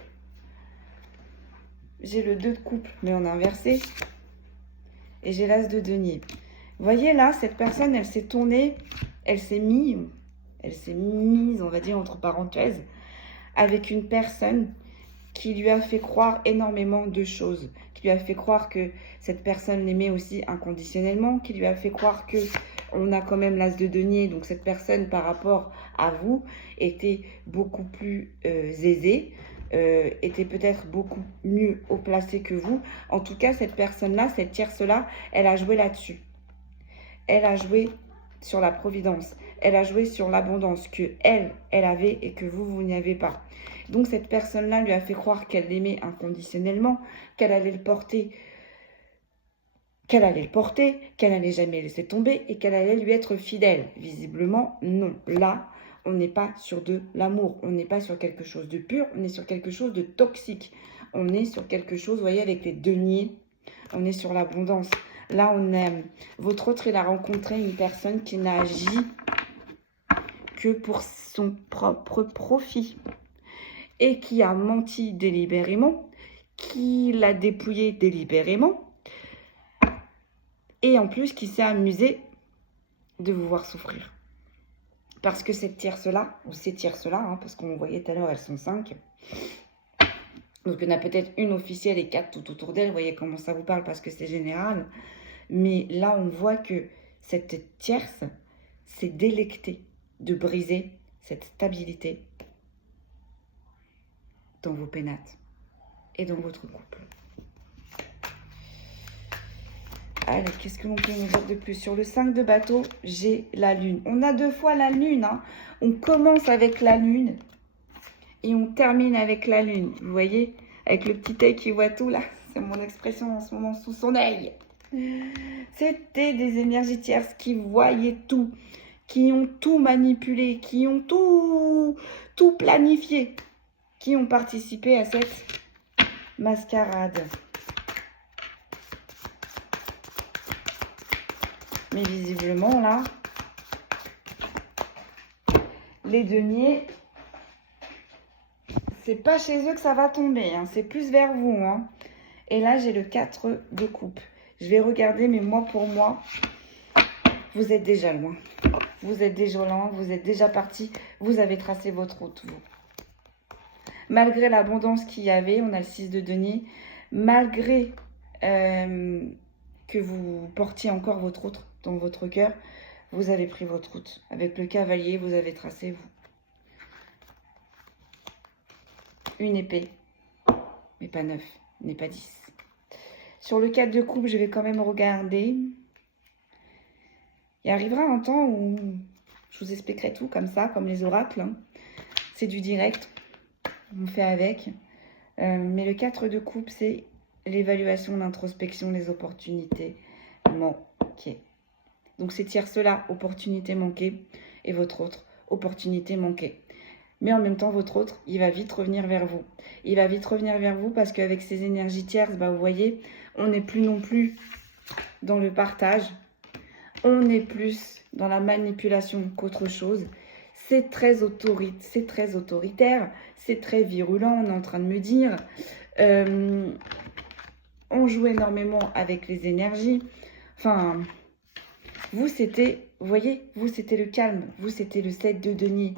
J'ai le 2 de couple, mais en inversé. Et j'ai l'as de denier. Vous voyez là, cette personne, elle s'est tournée, elle s'est mise, on va dire entre parenthèses, avec une personne qui lui a fait croire énormément de choses, qui lui a fait croire que cette personne l'aimait aussi inconditionnellement, qui lui a fait croire que on a quand même l'as de denier, donc cette personne par rapport à vous était beaucoup plus aisée, était peut-être beaucoup mieux haut placée que vous. En tout cas, cette personne-là, cette tierce-là, elle a joué là-dessus. Elle a joué sur la providence. Elle a joué sur l'abondance que elle avait et que vous n'y avez pas. Donc cette personne-là lui a fait croire qu'elle l'aimait inconditionnellement, qu'elle allait le porter, qu'elle n'allait jamais laisser tomber et qu'elle allait lui être fidèle. Visiblement, non. Là, on n'est pas sur de l'amour. On n'est pas sur quelque chose de pur. On est sur quelque chose de toxique. On est sur quelque chose, vous voyez, avec les deniers. On est sur l'abondance. Là, on aime. Votre autre, il a rencontré une personne qui n'a agi que pour son propre profit et qui a menti délibérément, qui l'a dépouillé délibérément et en plus qui s'est amusé de vous voir souffrir. Parce que cette tierce-là, ou ces tierces-là, hein, parce qu'on voyait tout à l'heure, elles sont 5. Donc, il y en a peut-être une officielle et 4 tout autour d'elle. Vous voyez comment ça vous parle parce que c'est général. Mais là, on voit que cette tierce s'est délectée de briser cette stabilité dans vos pénates et dans votre couple. Allez, qu'est-ce que l'on peut nous dire de plus? Sur le 5 de bateau, j'ai la lune. On a 2 fois la lune. Hein. On commence avec la lune et on termine avec la lune. Vous voyez? Avec le petit œil qui voit tout là. C'est mon expression en ce moment, sous son œil. C'était des énergies tierces qui voyaient tout, qui ont tout manipulé, qui ont tout planifié, qui ont participé à cette mascarade. Mais visiblement, là, les deniers, c'est pas chez eux que ça va tomber, hein, c'est plus vers vous. Hein. Et là, j'ai le 4 de coupe. Je vais regarder, mais moi, pour moi, vous êtes déjà loin. Vous êtes déjà loin, vous êtes déjà parti, vous avez tracé votre route, vous. Malgré l'abondance qu'il y avait, on a le 6 de denier, malgré que vous portiez encore votre route dans votre cœur, vous avez pris votre route. Avec le cavalier, vous avez tracé, vous. Une épée, mais pas 9, mais pas 10. Sur le 4 de coupe, je vais quand même regarder. Il arrivera un temps où je vous expliquerai tout comme ça, comme les oracles. Hein. C'est du direct, on fait avec. Mais le 4 de coupe, c'est l'évaluation, l'introspection, les opportunités manquées. Donc c'est tierce-là, opportunité manquée, et votre autre, opportunité manquée. Mais en même temps, votre autre, il va vite revenir vers vous. Il va vite revenir vers vous parce qu'avec ces énergies tierces, bah, vous voyez, on n'est plus non plus dans le partage. On est plus dans la manipulation qu'autre chose. C'est très autoritaire, c'est très virulent, on est en train de me dire. On joue énormément avec les énergies. Enfin, vous, c'était, vous voyez, vous, c'était le calme. Vous, c'était le 7 de denier.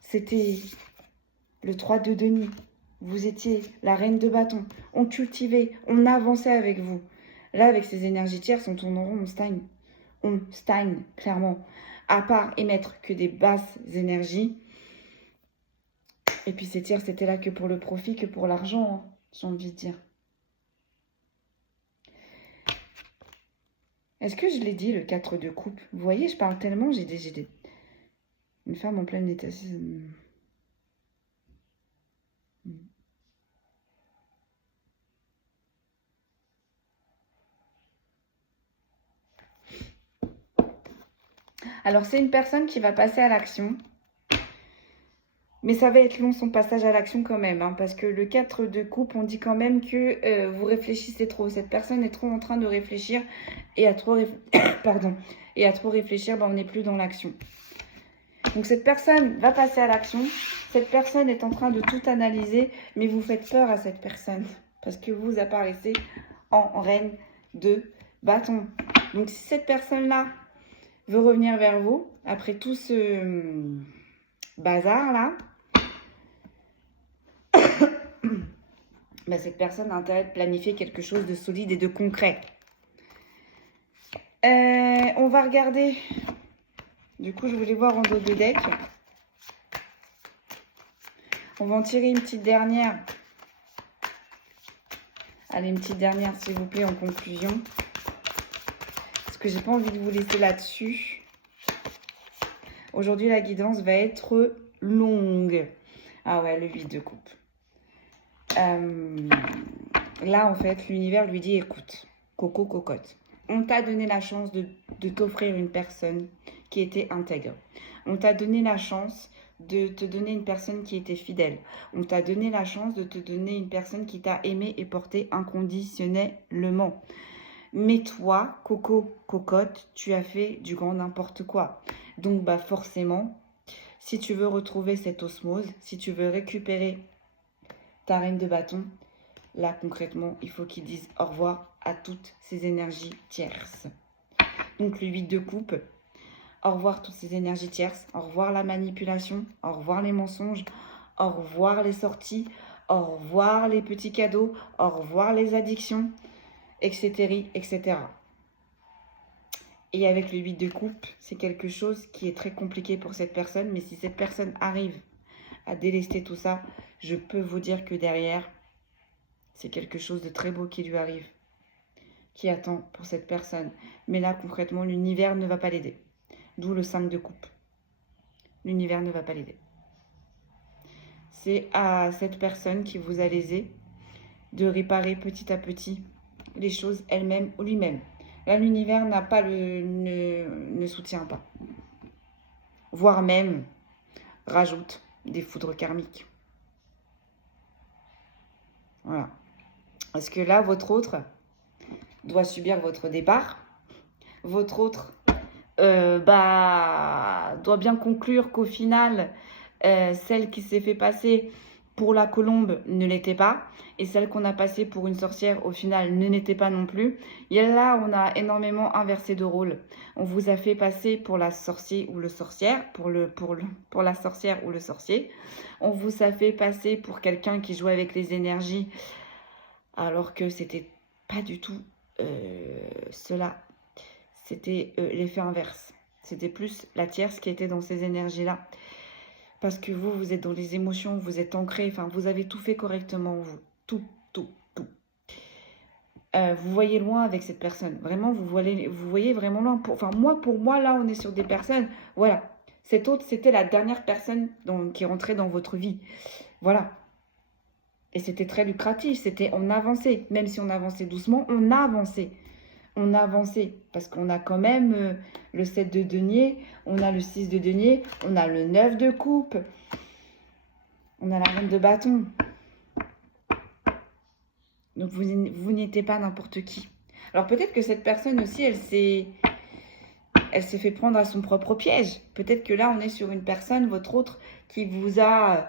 C'était le 3 de denier. Vous étiez la reine de bâton. On cultivait, on avançait avec vous. Là, avec ces énergies tierces, on tourne en rond, on stagne. On stagne, clairement. À part émettre que des basses énergies. Et puis ces tiers, c'était là que pour le profit, que pour l'argent, hein, j'ai envie de dire. Est-ce que je l'ai dit, le 4 de coupe? Vous voyez, je parle tellement, j'ai des... Une femme en pleine état. Alors, c'est une personne qui va passer à l'action. Mais ça va être long son passage à l'action quand même, hein, parce que le 4 de coupe, on dit quand même que vous réfléchissez trop. Cette personne est trop en train de réfléchir et à trop, pardon, et à trop réfléchir, on n'est plus dans l'action. Donc cette personne va passer à l'action. Cette personne est en train de tout analyser, mais vous faites peur à cette personne parce que vous apparaissez en reine de bâton. Donc si cette personne-là veut revenir vers vous, après tout ce bazar-là, cette personne a intérêt de planifier quelque chose de solide et de concret. On va regarder. Du coup, je voulais voir en dos de deck. On va en tirer une petite dernière. Allez, une petite dernière, s'il vous plaît, en conclusion. Parce que j'ai pas envie de vous laisser là-dessus. Aujourd'hui, la guidance va être longue. Ah ouais, le 8 de coupe. Là, en fait, l'univers lui dit, écoute, coco, cocotte, on t'a donné la chance de t'offrir une personne qui était intègre. On t'a donné la chance de te donner une personne qui était fidèle. On t'a donné la chance de te donner une personne qui t'a aimé et porté inconditionnellement. Mais toi, coco, cocotte, tu as fait du grand n'importe quoi. Donc, forcément, si tu veux retrouver cette osmose, si tu veux récupérer ta reine de bâton, là, concrètement, il faut qu'ils disent au revoir à toutes ces énergies tierces. Donc, le 8 de coupe, au revoir toutes ces énergies tierces, au revoir la manipulation, au revoir les mensonges, au revoir les sorties, au revoir les petits cadeaux, au revoir les addictions, etc., etc. Et avec le 8 de coupe, c'est quelque chose qui est très compliqué pour cette personne, mais si cette personne arrive à délester tout ça, je peux vous dire que derrière, c'est quelque chose de très beau qui lui arrive, qui attend pour cette personne. Mais là, concrètement, l'univers ne va pas l'aider. D'où le 5 de coupe. L'univers ne va pas l'aider. C'est à cette personne qui vous a lésé de réparer petit à petit les choses elle-même ou lui-même. Là, l'univers n'a pas ne soutient pas. Voire même rajoute des foudres karmiques. Voilà. Parce que là, votre autre doit subir votre départ. Votre autre doit bien conclure qu'au final, celle qui s'est fait passer pour la colombe ne l'était pas. Et celle qu'on a passée pour une sorcière, au final, ne l'était pas non plus. Et là, on a énormément inversé de rôle. On vous a fait passer pour la sorcière ou le sorcière, pour la sorcière ou le sorcier. On vous a fait passer pour quelqu'un qui jouait avec les énergies, alors que c'était pas du tout cela. C'était l'effet inverse. C'était plus la tierce qui était dans ces énergies-là. Parce que vous êtes dans les émotions, vous êtes ancré, enfin, vous avez tout fait correctement, vous. Tout. Vous voyez loin avec cette personne. Vraiment, vous voyez vraiment loin. Pour moi, là, on est sur des personnes. Voilà. Cette autre, c'était la dernière personne qui rentrait dans votre vie. Voilà. Et c'était très lucratif. On avançait. Même si on avançait doucement, on avançait. On a avancé parce qu'on a quand même le 7 de denier, on a le 6 de denier, on a le 9 de coupe, on a la reine de bâton. Donc, vous n'étiez pas n'importe qui. Alors, peut-être que cette personne aussi, elle s'est fait prendre à son propre piège. Peut-être que là, on est sur une personne, votre autre, qui vous a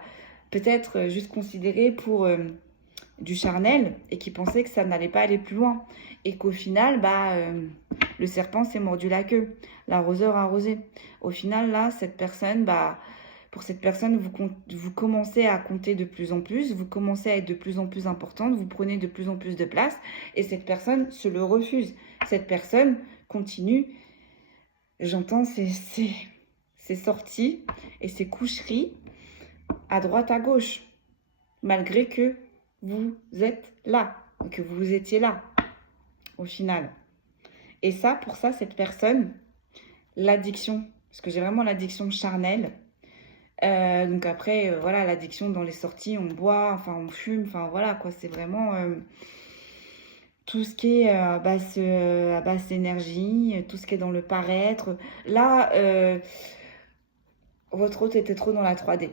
peut-être juste considéré pour du charnel et qui pensait que ça n'allait pas aller plus loin. Et qu'au final, le serpent s'est mordu la queue. L'arroseur a arrosé. Au final, là, cette personne, pour cette personne, vous commencez à compter de plus en plus, vous commencez à être de plus en plus importante, vous prenez de plus en plus de place et cette personne se le refuse. Cette personne continue. J'entends ces sorties et ces coucheries à droite, à gauche, malgré que vous êtes là, que vous étiez là, au final. Et ça, pour ça, cette personne, l'addiction, parce que j'ai vraiment l'addiction charnelle. Donc après, voilà, l'addiction dans les sorties, on boit, enfin on fume, enfin voilà quoi, c'est vraiment tout ce qui est à basse énergie, tout ce qui est dans le paraître. Là, votre hôte était trop dans la 3D.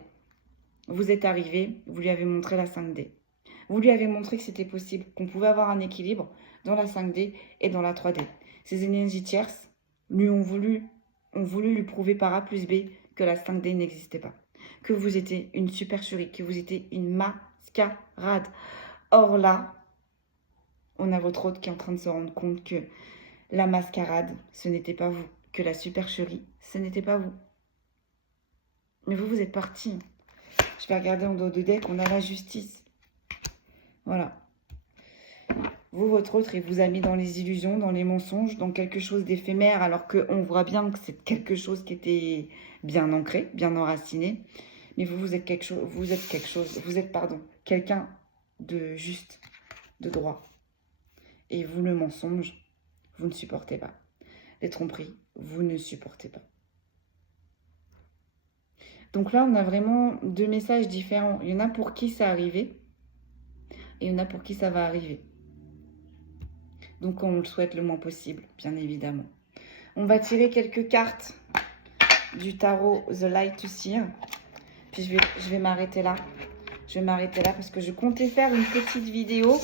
Vous êtes arrivé, vous lui avez montré la 5D. Vous lui avez montré que c'était possible, qu'on pouvait avoir un équilibre dans la 5D et dans la 3D. Ces énergies tierces lui ont voulu lui prouver par A plus B que la 5D n'existait pas. Que vous étiez une supercherie, que vous étiez une mascarade. Or là, on a votre hôte qui est en train de se rendre compte que la mascarade, ce n'était pas vous. Que la supercherie, ce n'était pas vous. Mais vous, vous êtes parti. Je vais regarder en dos de deck, on a la justice. Voilà. Vous, votre autre, il vous a mis dans les illusions, dans les mensonges, dans quelque chose d'éphémère, alors qu'on voit bien que c'est quelque chose qui était bien ancré, bien enraciné. Mais vous êtes quelque chose, vous êtes, quelqu'un de juste, de droit. Et vous, le mensonge, vous ne supportez pas. Les tromperies, vous ne supportez pas. Donc là, on a vraiment deux messages différents. Il y en a pour qui ça arrivé et il y en a pour qui ça va arriver. Donc on le souhaite le moins possible, bien évidemment. On va tirer quelques cartes du tarot The Light to See. Puis je vais m'arrêter là. Je vais m'arrêter là parce que je comptais faire une petite vidéo.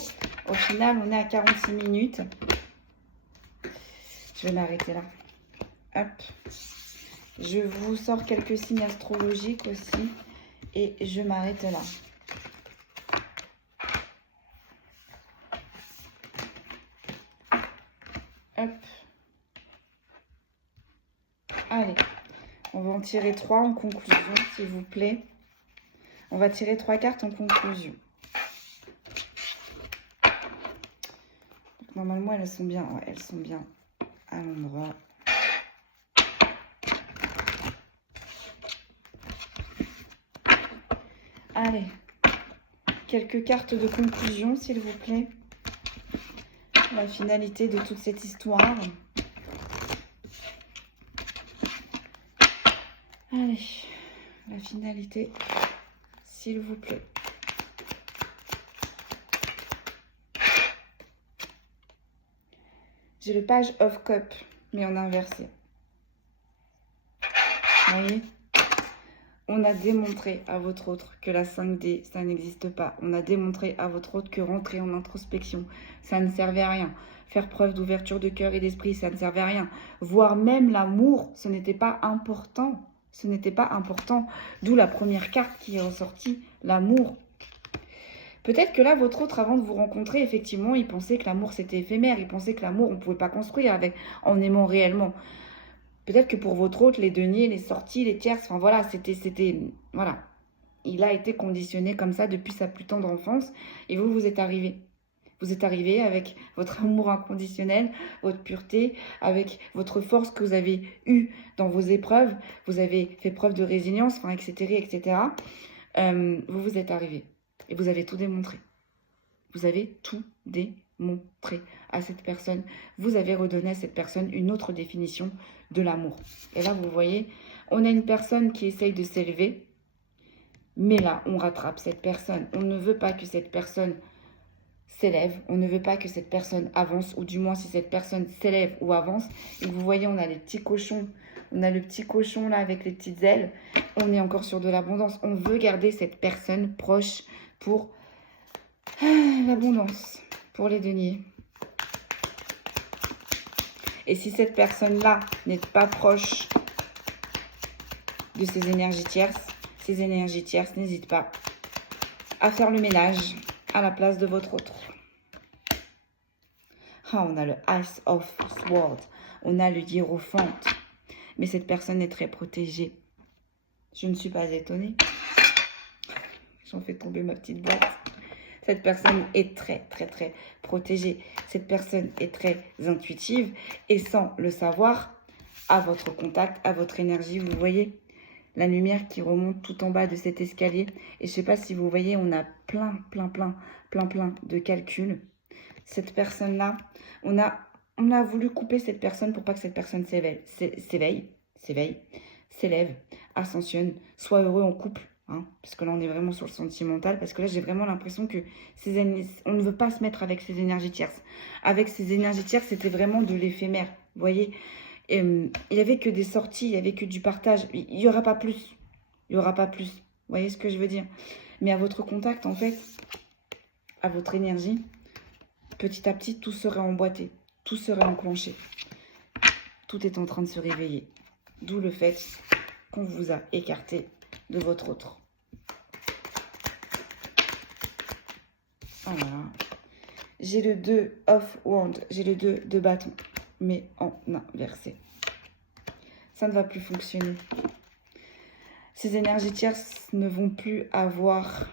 Au final, on est à 46 minutes. Je vais m'arrêter là. Hop. Je vous sors quelques signes astrologiques aussi. Et je m'arrête là. Hop. Allez. On va en tirer 3 en conclusion, s'il vous plaît. On va tirer 3 cartes en conclusion. Normalement, elles sont bien. Ouais, elles sont bien à l'endroit. Allez. Quelques cartes de conclusion, s'il vous plaît. La finalité de toute cette histoire. Allez. La finalité, s'il vous plaît. J'ai le page of cup, mais en inversé. Vous voyez? On a démontré à votre autre que la 5D, ça n'existe pas. On a démontré à votre autre que rentrer en introspection, ça ne servait à rien. Faire preuve d'ouverture de cœur et d'esprit, ça ne servait à rien. Voire même l'amour, ce n'était pas important. Ce n'était pas important. D'où la première carte qui est ressortie, l'amour. Peut-être que là, votre autre, avant de vous rencontrer, effectivement, il pensait que l'amour, c'était éphémère. Il pensait que l'amour, on ne pouvait pas construire avec, en aimant réellement. Peut-être que pour votre autre, les deniers, les sorties, les tierces, enfin voilà, voilà. Il a été conditionné comme ça depuis sa plus tendre enfance. Et vous, vous êtes arrivé. Vous êtes arrivé avec votre amour inconditionnel, votre pureté, avec votre force que vous avez eue dans vos épreuves. Vous avez fait preuve de résilience, enfin, etc., etc. Vous, vous êtes arrivé. Et vous avez tout démontré. Vous avez tout démontré à cette personne. Vous avez redonné à cette personne une autre définition de l'amour. Et là, vous voyez, on a une personne qui essaye de s'élever, mais là, on rattrape cette personne. On ne veut pas que cette personne s'élève. On ne veut pas que cette personne avance, ou du moins si cette personne s'élève ou avance. Et vous voyez, on a les petits cochons. On a le petit cochon là avec les petites ailes. On est encore sur de l'abondance. On veut garder cette personne proche pour l'abondance, pour les deniers. Et si cette personne-là n'est pas proche de ces énergies tierces, n'hésite pas à faire le ménage à la place de votre autre. Ah, on a le Ace of Swords, on a le Hiérophante. Mais cette personne est très protégée. Je ne suis pas étonnée. J'en fais tomber ma petite boîte. Cette personne est très, très, très protégée. Cette personne est très intuitive. Et sans le savoir, à votre contact, à votre énergie, vous voyez la lumière qui remonte tout en bas de cet escalier. Et je ne sais pas si vous voyez, on a plein de calculs. Cette personne-là, on a voulu couper cette personne pour pas que cette personne s'élève, ascensionne, soit heureux en couple. Hein, parce que là, on est vraiment sur le sentimental. Parce que là, j'ai vraiment l'impression que on ne veut pas se mettre avec ces énergies tierces. Avec ces énergies tierces, c'était vraiment de l'éphémère. Vous voyez, il n'y avait que des sorties, il n'y avait que du partage. Il n'y aura pas plus. Il n'y aura pas plus. voyez ce que je veux dire? Mais à votre contact, en fait, à votre énergie, petit à petit, tout serait emboîté, tout serait enclenché. Tout est en train de se réveiller. D'où le fait qu'on vous a écarté de votre autre. Voilà. J'ai le 2 of wand, j'ai le 2 de bâton, mais en inversé. Ça ne va plus fonctionner. Ces énergies tierces ne vont plus avoir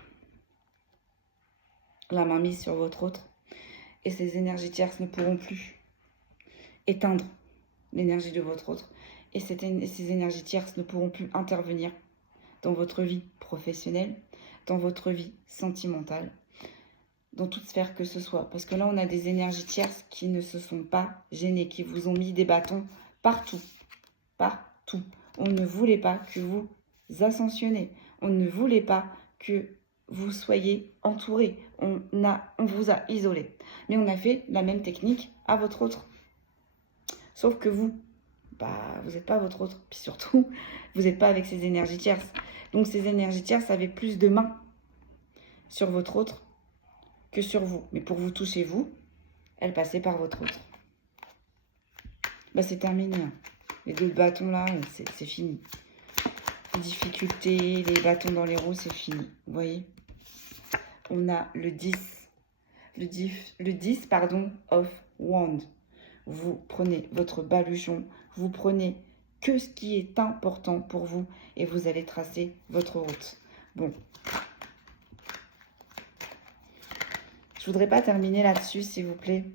la main mise sur votre autre. Et ces énergies tierces ne pourront plus éteindre l'énergie de votre autre. Et ces énergies tierces ne pourront plus intervenir dans votre vie professionnelle, dans votre vie sentimentale, dans toute sphère que ce soit. Parce que là, on a des énergies tierces qui ne se sont pas gênées, qui vous ont mis des bâtons partout. Partout. On ne voulait pas que vous ascensionnez. On ne voulait pas que vous soyez entouré. On vous a isolé. Mais on a fait la même technique à votre autre. Sauf que vous, vous n'êtes pas votre autre. Puis surtout, vous n'êtes pas avec ces énergies tierces. Donc ces énergies tierces avaient plus de mains sur votre autre que sur vous. Mais pour vous toucher, vous, elles passaient par votre autre. C'est terminé. Les 2 bâtons là, c'est fini. Les difficultés, les bâtons dans les roues, c'est fini. Vous voyez? On a le 10. Le 10, pardon, of wand. Vous prenez votre baluchon, vous prenez que ce qui est important pour vous et vous allez tracer votre route. Bon. Je voudrais pas terminer là-dessus, s'il vous plaît.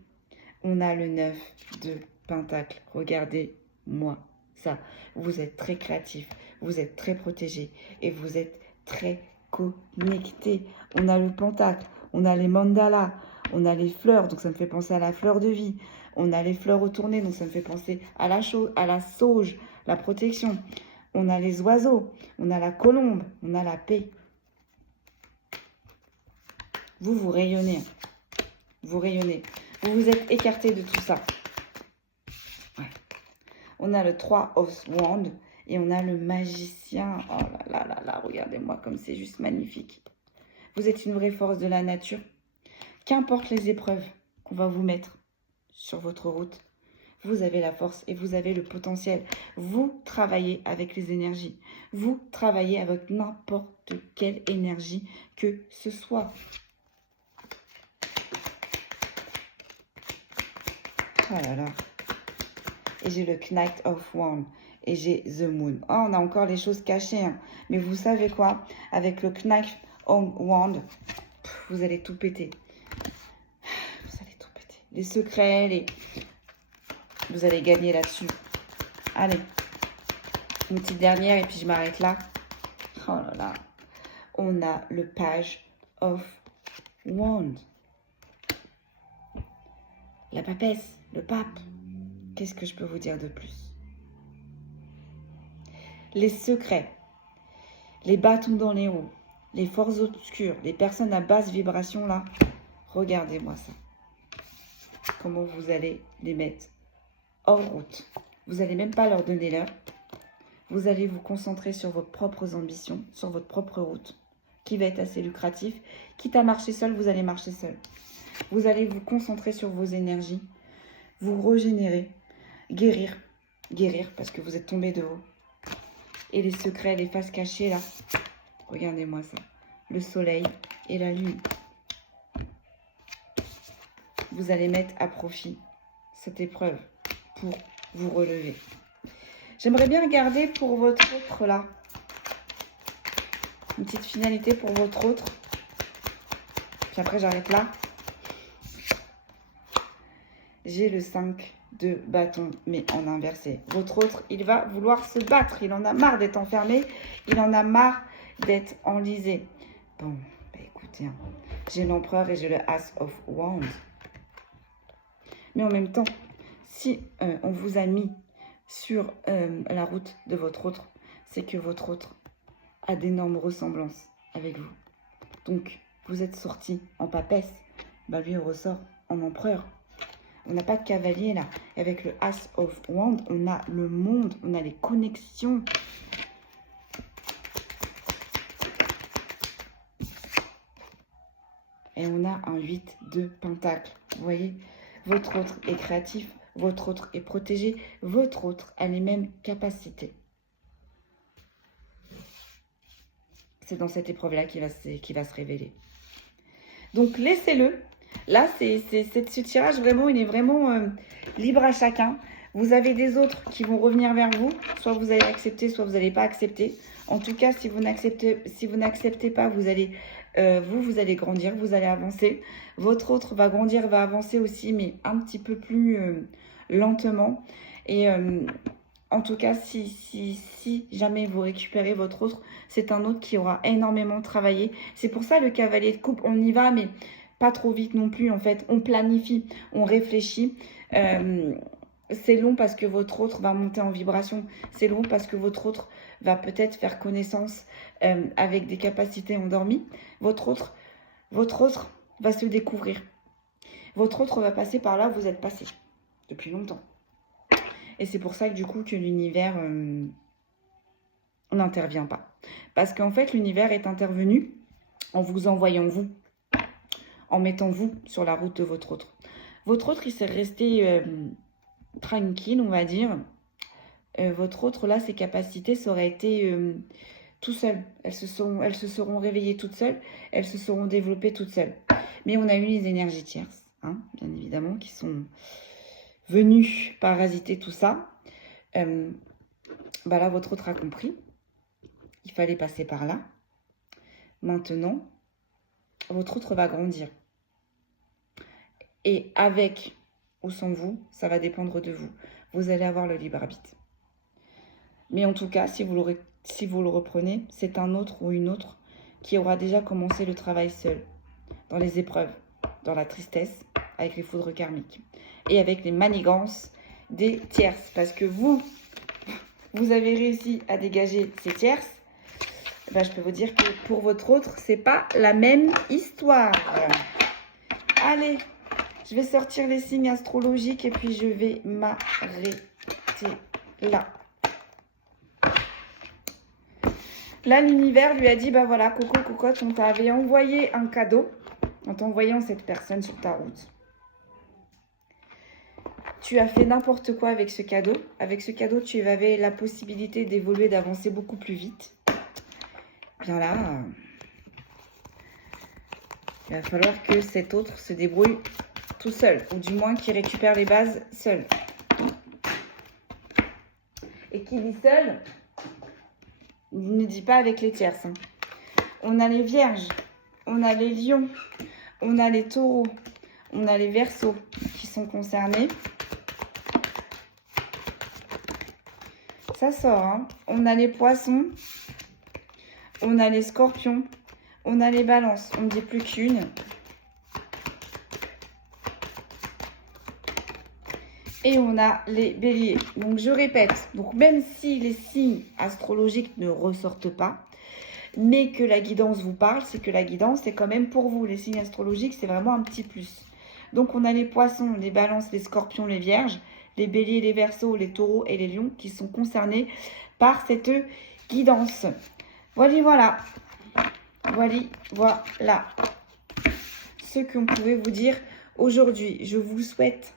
On a le 9 de Pentacle. Regardez-moi ça. Vous êtes très créatif, vous êtes très protégé et vous êtes très connecté. On a le Pentacle, on a les mandalas, on a les fleurs, donc ça me fait penser à la fleur de vie. On a les fleurs retournées, donc ça me fait penser à la sauge, la protection. On a les oiseaux, on a la colombe, on a la paix. Vous rayonnez. Vous rayonnez. Vous vous êtes écarté de tout ça. Ouais. On a le 3 of Wands et on a le magicien. Oh là là là là, regardez-moi comme c'est juste magnifique. Vous êtes une vraie force de la nature. Qu'importe les épreuves qu'on va vous mettre sur votre route, vous avez la force et vous avez le potentiel. Vous travaillez avec les énergies. Vous travaillez avec n'importe quelle énergie que ce soit. Oh là là. Et j'ai le Knight of Wands. Et j'ai The Moon. Oh, on a encore les choses cachées. Hein. Mais vous savez quoi? Avec le Knight of Wands, vous allez tout péter. Vous allez tout péter. Les secrets, vous allez gagner là-dessus. Allez. Une petite dernière et puis je m'arrête là. Oh là là. On a le Page of Wands. La papesse, le pape. Qu'est-ce que je peux vous dire de plus? Les secrets, les bâtons dans les roues, les forces obscures, les personnes à basse vibration là. Regardez-moi ça. Comment vous allez les mettre hors route. Vous n'allez même pas leur donner l'heure. Vous allez vous concentrer sur vos propres ambitions, sur votre propre route, qui va être assez lucratif. Quitte à marcher seul, vous allez marcher seul. Vous allez vous concentrer sur vos énergies, vous régénérer, guérir, parce que vous êtes tombé de haut. Et les secrets, les faces cachées là, regardez-moi ça, le soleil et la lune. Vous allez mettre à profit cette épreuve pour vous relever. J'aimerais bien regarder pour votre autre là, une petite finalité pour votre autre. Puis après j'arrête là. J'ai le 5 de bâton, mais en inversé. Votre autre, il va vouloir se battre. Il en a marre d'être enfermé. Il en a marre d'être enlisé. Bon, écoutez, hein, j'ai l'empereur et j'ai le As of Wands. Mais en même temps, si on vous a mis sur la route de votre autre, c'est que votre autre a d'énormes ressemblances avec vous. Donc, vous êtes sorti en papesse. Lui, il ressort en empereur. On n'a pas de cavalier là. Avec le As of Wands, on a le monde, on a les connexions. Et on a un 8 de pentacle. Vous voyez, votre autre est créatif, votre autre est protégé, votre autre a les mêmes capacités. C'est dans cette épreuve-là qu'il va se révéler. Donc, laissez-le. Là, ce tirage, vraiment, il est vraiment libre à chacun. Vous avez des autres qui vont revenir vers vous. Soit vous allez accepter, soit vous n'allez pas accepter. En tout cas, si vous n'acceptez pas, vous allez grandir, vous allez avancer. Votre autre va grandir, va avancer aussi, mais un petit peu plus lentement. Et en tout cas, si jamais vous récupérez votre autre, c'est un autre qui aura énormément travaillé. C'est pour ça, le cavalier de coupe, on y va, mais pas trop vite non plus. En fait, on planifie, on réfléchit. C'est long parce que votre autre va monter en vibration. C'est long parce que votre autre va peut-être faire connaissance avec des capacités endormies. Votre autre va se découvrir. Votre autre va passer par là où vous êtes passé depuis longtemps. Et c'est pour ça que du coup que l'univers n'intervient pas. Parce qu'en fait, l'univers est intervenu en vous envoyant vous, en mettant vous sur la route de votre autre. Votre autre, il s'est resté tranquille, on va dire. Votre autre, là, ses capacités, ça aurait été tout seul. Elles se seront réveillées toutes seules, elles se seront développées toutes seules. Mais on a eu les énergies tierces, hein, bien évidemment, qui sont venues parasiter tout ça. Là, votre autre a compris. Il fallait passer par là. Maintenant, votre autre va grandir. Et avec ou sans vous, ça va dépendre de vous. Vous allez avoir le libre arbitre. Mais en tout cas, si vous le reprenez, c'est un autre ou une autre qui aura déjà commencé le travail seul, dans les épreuves, dans la tristesse, avec les foudres karmiques et avec les manigances des tierces. Parce que vous avez réussi à dégager ces tierces. Je peux vous dire que pour votre autre, c'est pas la même histoire. Allez, je vais sortir les signes astrologiques et puis je vais m'arrêter là. Là, l'univers lui a dit, voilà, Coco, cocotte, on t'avait envoyé un cadeau en t'envoyant cette personne sur ta route. Tu as fait n'importe quoi avec ce cadeau. Avec ce cadeau, tu avais la possibilité d'évoluer, d'avancer beaucoup plus vite. Bien là, il va falloir que cet autre se débrouille tout seul, ou du moins qu'il récupère les bases seul. Et qui dit seul, il ne dit pas avec les tierces. Hein. On a les vierges, on a les lions, on a les taureaux, on a les verseaux qui sont concernés. Ça sort, hein. On a les poissons, on a les scorpions, on a les balances, on ne dit plus qu'une. Et on a les béliers. Donc, je répète, donc même si les signes astrologiques ne ressortent pas, mais que la guidance vous parle, c'est que la guidance, c'est quand même pour vous. Les signes astrologiques, c'est vraiment un petit plus. Donc, on a les poissons, les balances, les scorpions, les vierges, les béliers, les verseaux, les taureaux et les lions qui sont concernés par cette guidance. Voilà. Voilà. Ce qu'on pouvait vous dire aujourd'hui. Je vous souhaite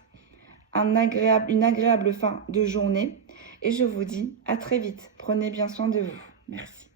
une agréable fin de journée et je vous dis à très vite. Prenez bien soin de vous. Merci.